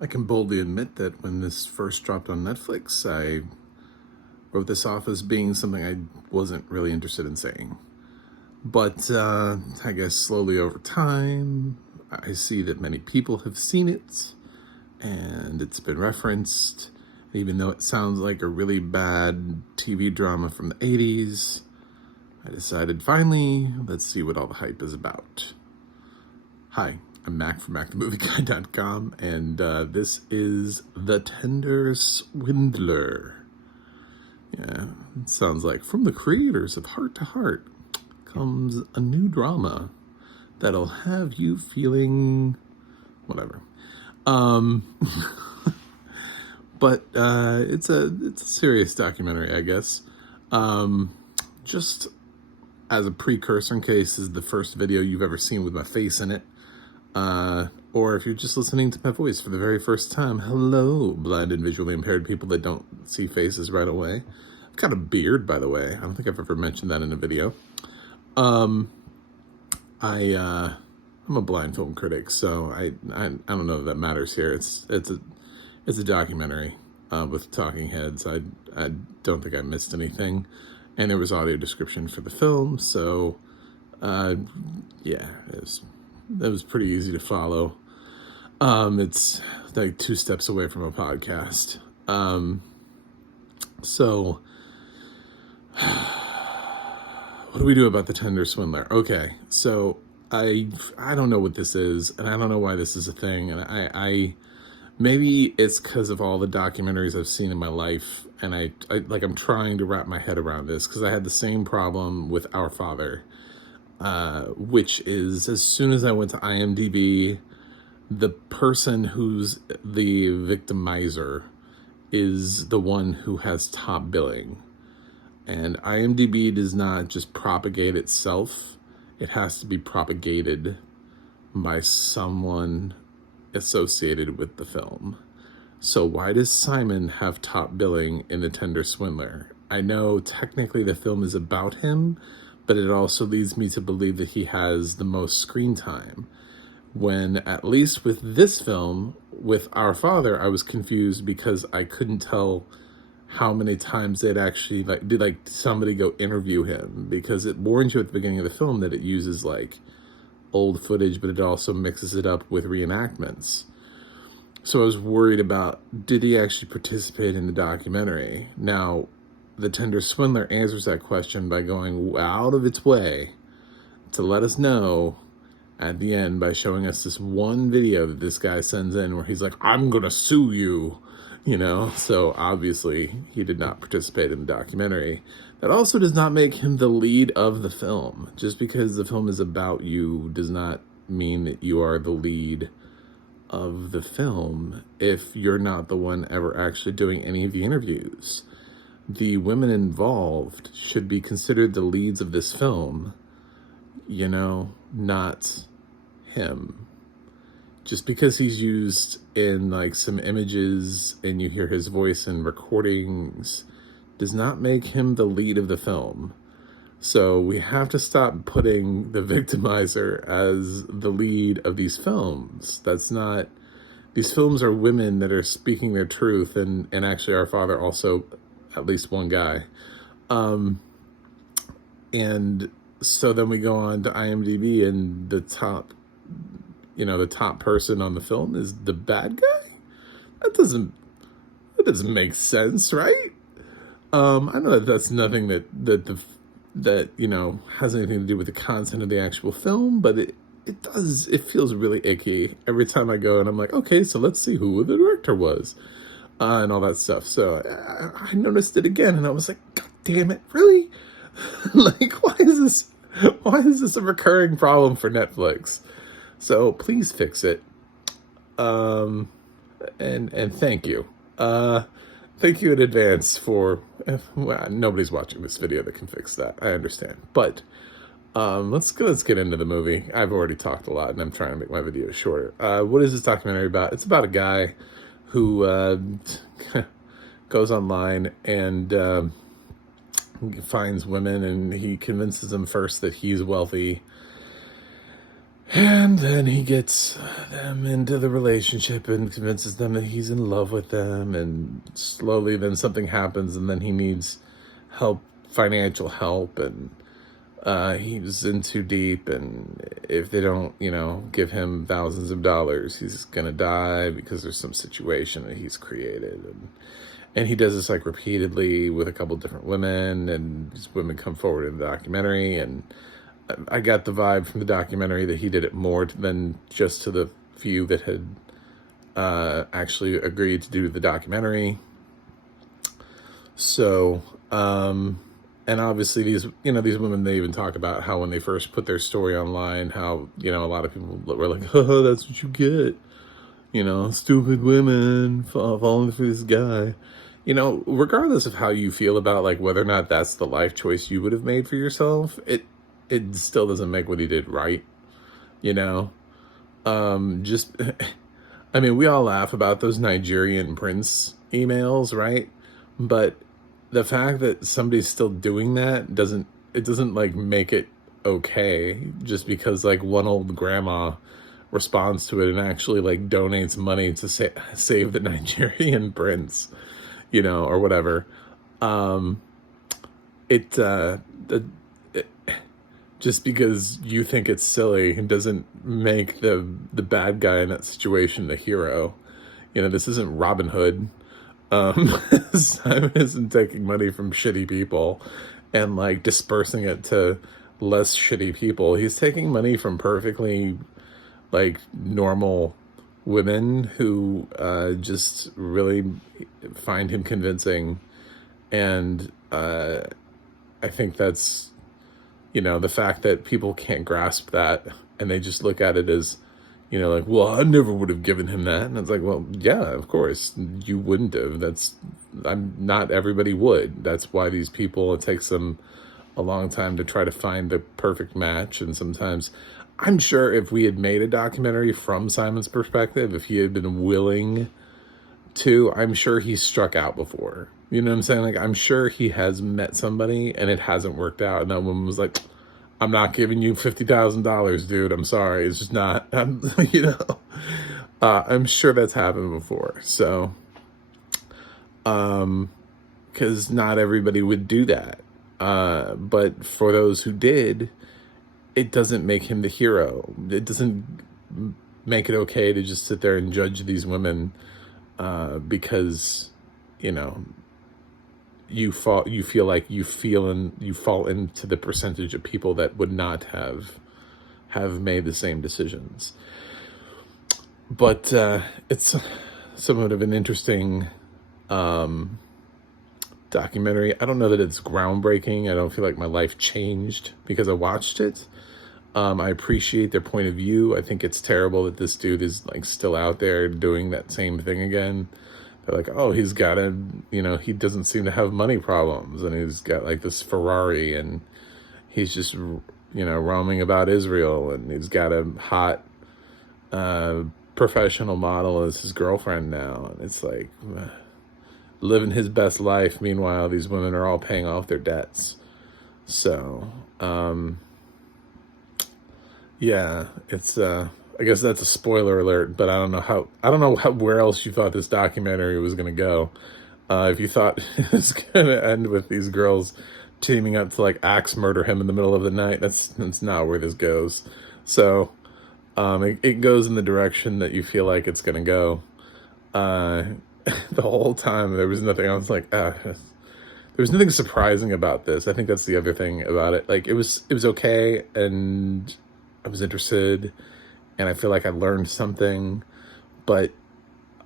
I can boldly admit that when this first dropped on Netflix, I wrote this off as being something I wasn't really interested in saying. But I guess slowly over time, I see that many people have seen it, and it's been referenced. Even though it sounds like a really bad TV drama from the 80s, I decided finally, let's see what all the hype is about. Hi, I'm Mac from MacTheMovieGuy.com, and this is The Tinder Swindler. Yeah, it sounds like from the creators of Heart to Heart comes a new drama that'll have you feeling whatever. But it's a serious documentary, I guess. Just as a precursor, in case this is the first video you've ever seen with my face in it, or if you're just listening to my voice for the very first time, hello, blind and visually impaired people that don't see faces right away. I've got a beard, by the way. I don't think I've ever mentioned that in a video. I'm a blind film critic, so I don't know if that matters here. It's a documentary with talking heads. I don't think I missed anything, and there was audio description for the film, so yeah, it was pretty easy to follow. It's like 2 steps away from a podcast. So what do we do about the Tinder Swindler? Okay, so I don't know what this is, and I don't know why this is a thing, and I maybe it's because of all the documentaries I've seen in my life, and I'm trying to wrap my head around this, because I had the same problem with Our Father, which is, as soon as I went to IMDb, the person who's the victimizer is the one who has top billing. And IMDb does not just propagate itself. It has to be propagated by someone associated with the film. So why does Simon have top billing in The Tinder Swindler? I know technically the film is about him, but it also leads me to believe that he has the most screen time. When, at least with this film, with Our Father, I was confused because I couldn't tell how many times they'd actually, did somebody go interview him, because it warns you at the beginning of the film that it uses old footage, but it also mixes it up with reenactments. So I was worried about, did he actually participate in the documentary? Now, The Tinder Swindler answers that question by going out of its way to let us know at the end by showing us this one video that this guy sends in where he's like, I'm gonna sue you. So obviously he did not participate in the documentary. That also does not make him the lead of the film. Just because the film is about you does not mean that you are the lead of the film if you're not the one ever actually doing any of the interviews. The women involved should be considered the leads of this film, not him. Just because he's used in some images and you hear his voice in recordings does not make him the lead of the film. So we have to stop putting the victimizer as the lead of these films. These films are women that are speaking their truth, and actually Our Father also, at least one guy. And so then we go on to IMDb, and the top person on the film is the bad guy? That doesn't make sense, right? I know that that's nothing that has anything to do with the content of the actual film, but it feels really icky every time I go and I'm like, okay, so let's see who the director was, and all that stuff. So I noticed it again, and I was like, God damn it, really? Why is this a recurring problem for Netflix? So please fix it. And thank you. Thank you in advance for, nobody's watching this video that can fix that. I understand. But let's get into the movie. I've already talked a lot and I'm trying to make my video shorter. What is this documentary about? It's about a guy who goes online and finds women, and he convinces them first that he's wealthy And then he gets them into the relationship and convinces them that he's in love with them. And slowly, then something happens, and then he needs help, financial help, and he's in too deep. And if they don't, give him thousands of dollars, he's gonna die because there's some situation that he's created. And he does this like repeatedly with a couple different women, and these women come forward in the documentary, and I got the vibe from the documentary that he did it more than just to the few that had actually agreed to do the documentary. So, and obviously these women, they even talked about how when they first put their story online, how, a lot of people were like, oh, that's what you get. Stupid women falling for this guy. Regardless of how you feel about like whether or not that's the life choice you would have made for yourself, it still doesn't make what he did right. Just, I mean, we all laugh about those Nigerian prince emails, right? But the fact that somebody's still doing that doesn't like make it okay just because like one old grandma responds to it and actually like donates money to save the Nigerian prince, or whatever. Just because you think it's silly doesn't make the bad guy in that situation the hero. This isn't Robin Hood. Simon isn't taking money from shitty people and like dispersing it to less shitty people. He's taking money from perfectly like normal women who just really find him convincing. And I think that's, the fact that people can't grasp that and they just look at it as, like, well, I never would have given him that. And it's like, well, yeah, of course you wouldn't have. Not everybody would. That's why these people, it takes them a long time to try to find the perfect match. And sometimes I'm sure if we had made a documentary from Simon's perspective, if he had been willing to, I'm sure he's struck out before. You know what I'm saying? Like, I'm sure he has met somebody and it hasn't worked out. And that woman was like, I'm not giving you $50,000, dude. I'm sorry. It's just not, I'm sure that's happened before. So, because not everybody would do that. But for those who did, it doesn't make him the hero. It doesn't make it okay to just sit there and judge these women because, you fall into the percentage of people that would not have made the same decisions. But it's somewhat of an interesting documentary. I don't know that it's groundbreaking. I don't feel like my life changed because I watched it. I appreciate their point of view. I think it's terrible that this dude is like still out there doing that same thing again. They're like, oh, he's got he doesn't seem to have money problems, and he's got like this Ferrari, and he's just, roaming about Israel, and he's got a hot professional model as his girlfriend now. And it's like living his best life. Meanwhile, these women are all paying off their debts. So, yeah, it's, I guess that's a spoiler alert, but I don't know where else you thought this documentary was going to go. If you thought it was going to end with these girls teaming up to like axe murder him in the middle of the night, that's not where this goes. So, it goes in the direction that you feel like it's going to go. The whole time there was nothing. I was like, there was nothing surprising about this. I think that's the other thing about it. Like it was okay, and I was interested, and I feel like I learned something, but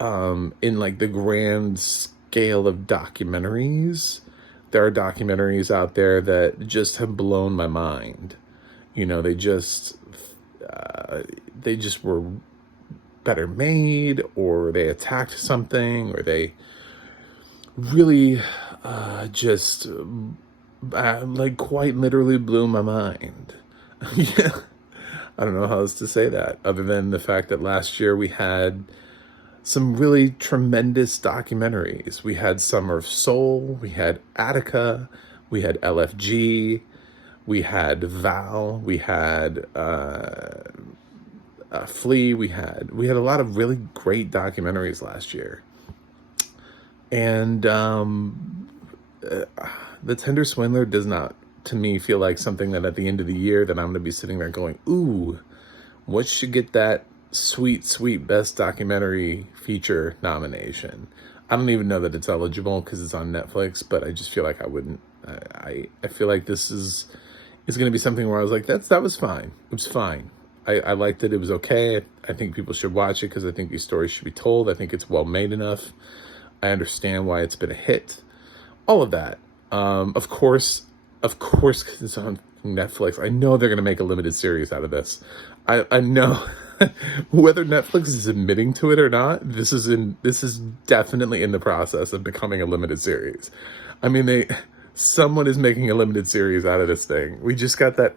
in like the grand scale of documentaries, there are documentaries out there that just have blown my mind. They just were better made, or they attacked something, or they really just like quite literally blew my mind. Yeah. I don't know how else to say that other than the fact that last year we had some really tremendous documentaries. We had Summer of Soul, we had Attica, we had LFG, we had Val, we had Flea. We had a lot of really great documentaries last year, and the Tinder Swindler does not, to me, feel like something that at the end of the year that I'm going to be sitting there going, ooh, what should get that sweet, sweet best documentary feature nomination? I don't even know that it's eligible because it's on Netflix, but I just feel like I wouldn't. I feel like this is going to be something where I was like, that was fine. It was fine. I liked it. It was okay. I think people should watch it because I think these stories should be told. I think it's well made enough. I understand why it's been a hit. All of that. Of course, because it's on Netflix. I know they're going to make a limited series out of this. I know whether Netflix is admitting to it or not. This is definitely in the process of becoming a limited series. I mean, someone is making a limited series out of this thing. We just got that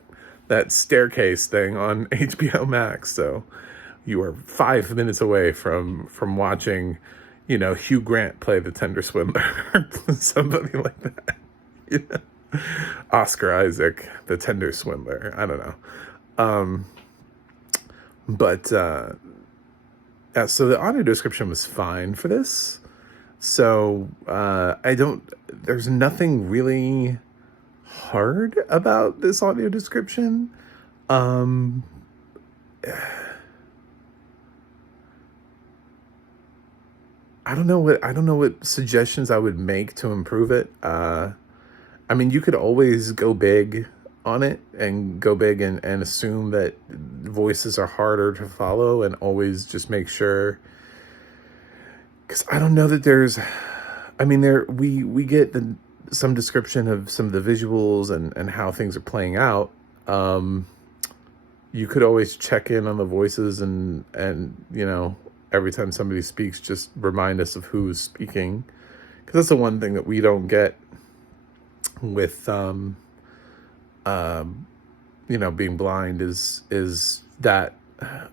staircase thing on HBO Max, so you are 5 minutes away from watching, Hugh Grant play the Tinder Swindler, somebody like that. Oscar Isaac, the Tinder Swindler. I don't know. But so the audio description was fine for this. So there's nothing really hard about this audio description. I don't know what suggestions I would make to improve it. I mean, you could always go big on it and go big and assume that voices are harder to follow, and always just make sure, because I don't know that there's, I mean, we get some description of some of the visuals and how things are playing out. You could always check in on the voices and every time somebody speaks, just remind us of who's speaking, because that's the one thing that we don't get with being blind is that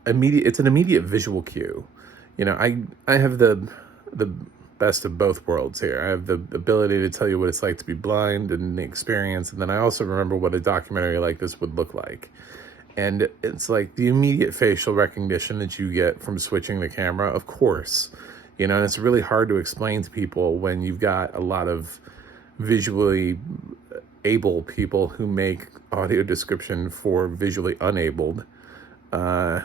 it's an immediate visual cue. I have the best of both worlds here. I have the ability to tell you what it's like to be blind and the experience, and then I also remember what a documentary like this would look like. And it's like the immediate facial recognition that you get from switching the camera, of course, and it's really hard to explain to people when you've got a lot of visually able people who make audio description for visually unabled. The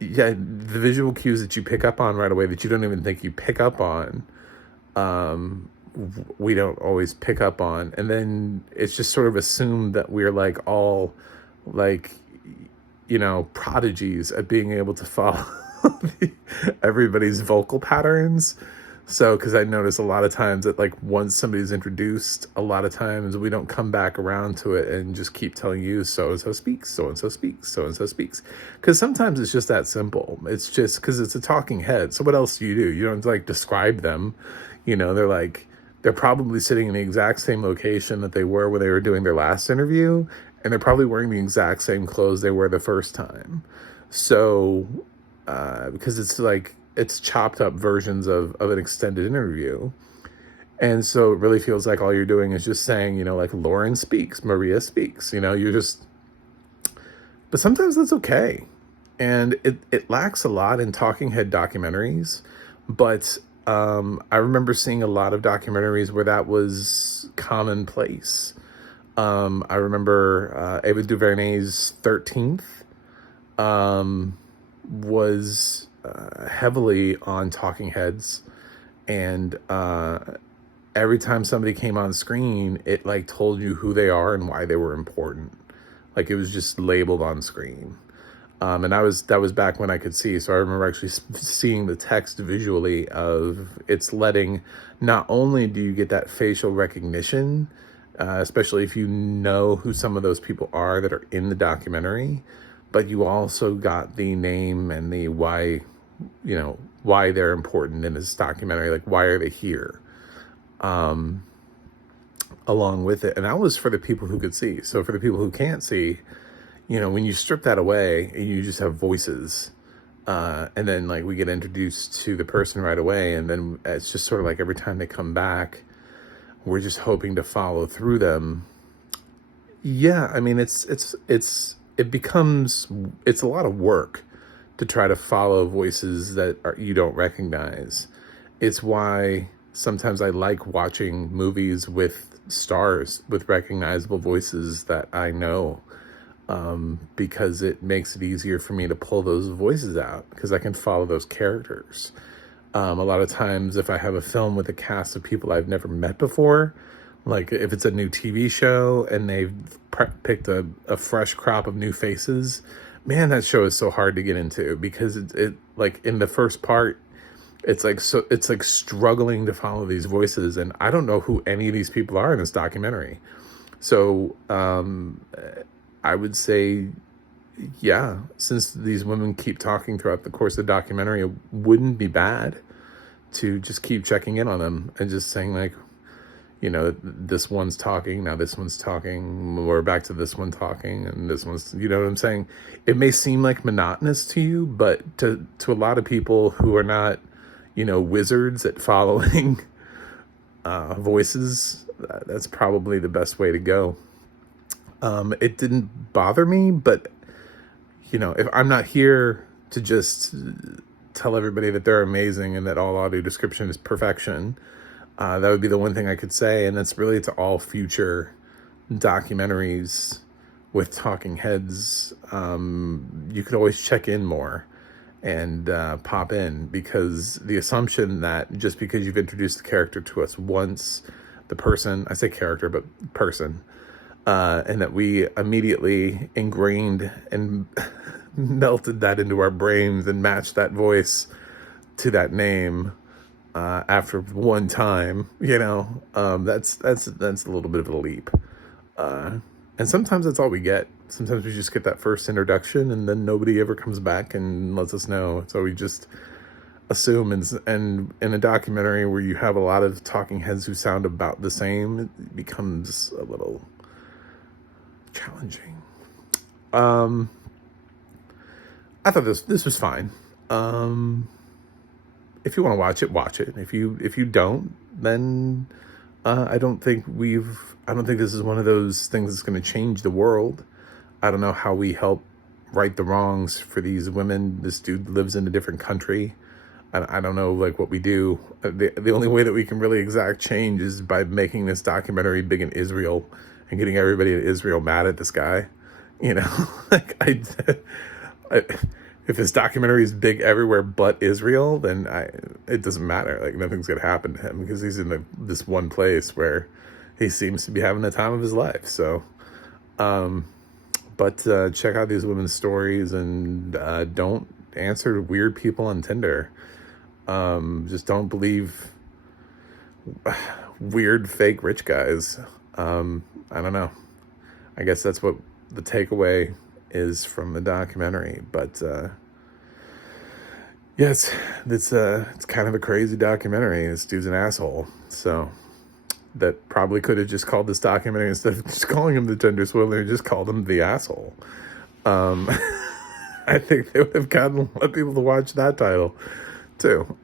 visual cues that you pick up on right away that you don't even think you pick up on, we don't always pick up on. And then it's just sort of assumed that we're like all like, prodigies at being able to follow everybody's vocal patterns. So, because I notice a lot of times that, like, once somebody's introduced, a lot of times we don't come back around to it and just keep telling you so-and-so speaks, so-and-so speaks, so-and-so speaks. Because sometimes it's just that simple. It's just because it's a talking head. So what else do? You don't, like, describe them. They're probably sitting in the exact same location that they were when they were doing their last interview, and they're probably wearing the exact same clothes they wore the first time. So, because it's chopped up versions of an extended interview. And so it really feels like all you're doing is just saying, like Lauren speaks, Maria speaks, but sometimes that's okay. And it lacks a lot in talking head documentaries, but I remember seeing a lot of documentaries where that was commonplace. I remember Ava DuVernay's 13th was heavily on talking heads, and every time somebody came on screen, it like told you who they are and why they were important. Like it was just labeled on screen. And that was back when I could see. So I remember actually seeing the text visually of it's letting, not only do you get that facial recognition, especially if you know who some of those people are that are in the documentary, but you also got the name and the why they're important in this documentary. Like, why are they here? Along with it. And that was for the people who could see. So for the people who can't see, when you strip that away and you just have voices, and then like we get introduced to the person right away, and then it's just sort of like every time they come back, we're just hoping to follow through them. Yeah, I mean, it becomes, it's a lot of work to try to follow voices that you don't recognize. It's why sometimes I like watching movies with stars with recognizable voices that I know, because it makes it easier for me to pull those voices out because I can follow those characters. A lot of times, if I have a film with a cast of people I've never met before, like if it's a new TV show and they've picked a fresh crop of new faces, man, that show is so hard to get into because it like in the first part, it's like struggling to follow these voices, and I don't know who any of these people are in this documentary. So I would say, yeah, since these women keep talking throughout the course of the documentary, it wouldn't be bad to just keep checking in on them and just saying like, this one's talking, now this one's talking, we're back to this one talking, and this one's, you know what I'm saying? It may seem like monotonous to you, but to a lot of people who are not, wizards at following voices, that's probably the best way to go. It didn't bother me, but if I'm not here to just tell everybody that they're amazing and that all audio description is perfection, that would be the one thing I could say. And that's really to all future documentaries with talking heads. You could always check in more and pop in, because the assumption that just because you've introduced the character to us once, the person, I say character, but person, and that we immediately ingrained and melted that into our brains and matched that voice to that name after one time, that's a little bit of a leap. And sometimes that's all we get. Sometimes we just get that first introduction and then nobody ever comes back and lets us know. So we just assume, and in a documentary where you have a lot of talking heads who sound about the same, it becomes a little challenging. I thought this was fine. If you want to watch it. If you don't, then I don't think this is one of those things that's going to change the world. I don't know how we help right the wrongs for these women. This dude lives in a different country. I don't know like what we do. The only way that we can really exact change is by making this documentary big in Israel and getting everybody in Israel mad at this guy. Like if this documentary is big everywhere but Israel, then it doesn't matter. Like nothing's gonna happen to him because he's in this one place where he seems to be having the time of his life. So, but check out these women's stories and don't answer weird people on Tinder. Just don't believe weird fake rich guys. I don't know. I guess that's what the takeaway is from the documentary, but yes, it's kind of a crazy documentary. This dude's an asshole, so that probably could have just called this documentary, instead of just calling him the Tinder Swindler, just called him the asshole. I think they would have gotten a lot of people to watch that title too.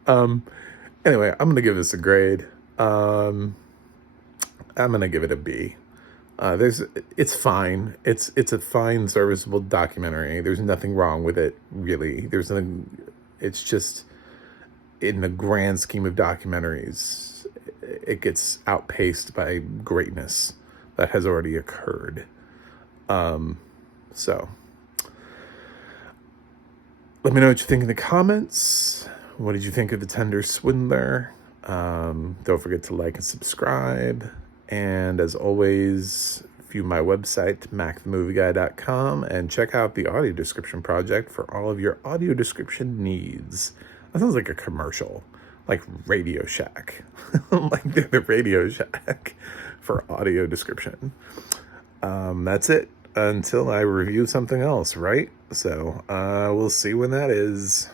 Anyway, I'm gonna give this a grade. I'm gonna give it a B. It's fine. It's a fine, serviceable documentary. There's nothing wrong with it, really. There's nothing. It's just, in the grand scheme of documentaries, it gets outpaced by greatness that has already occurred. So, let me know what you think in the comments. What did you think of the Tinder Swindler? Don't forget to like and subscribe. And as always, view my website, macthemovieguy.com, and check out the audio description project for all of your audio description needs. That sounds like a commercial, like Radio Shack. Like they're the Radio Shack for audio description. That's it until I review something else, right? So we'll see when that is.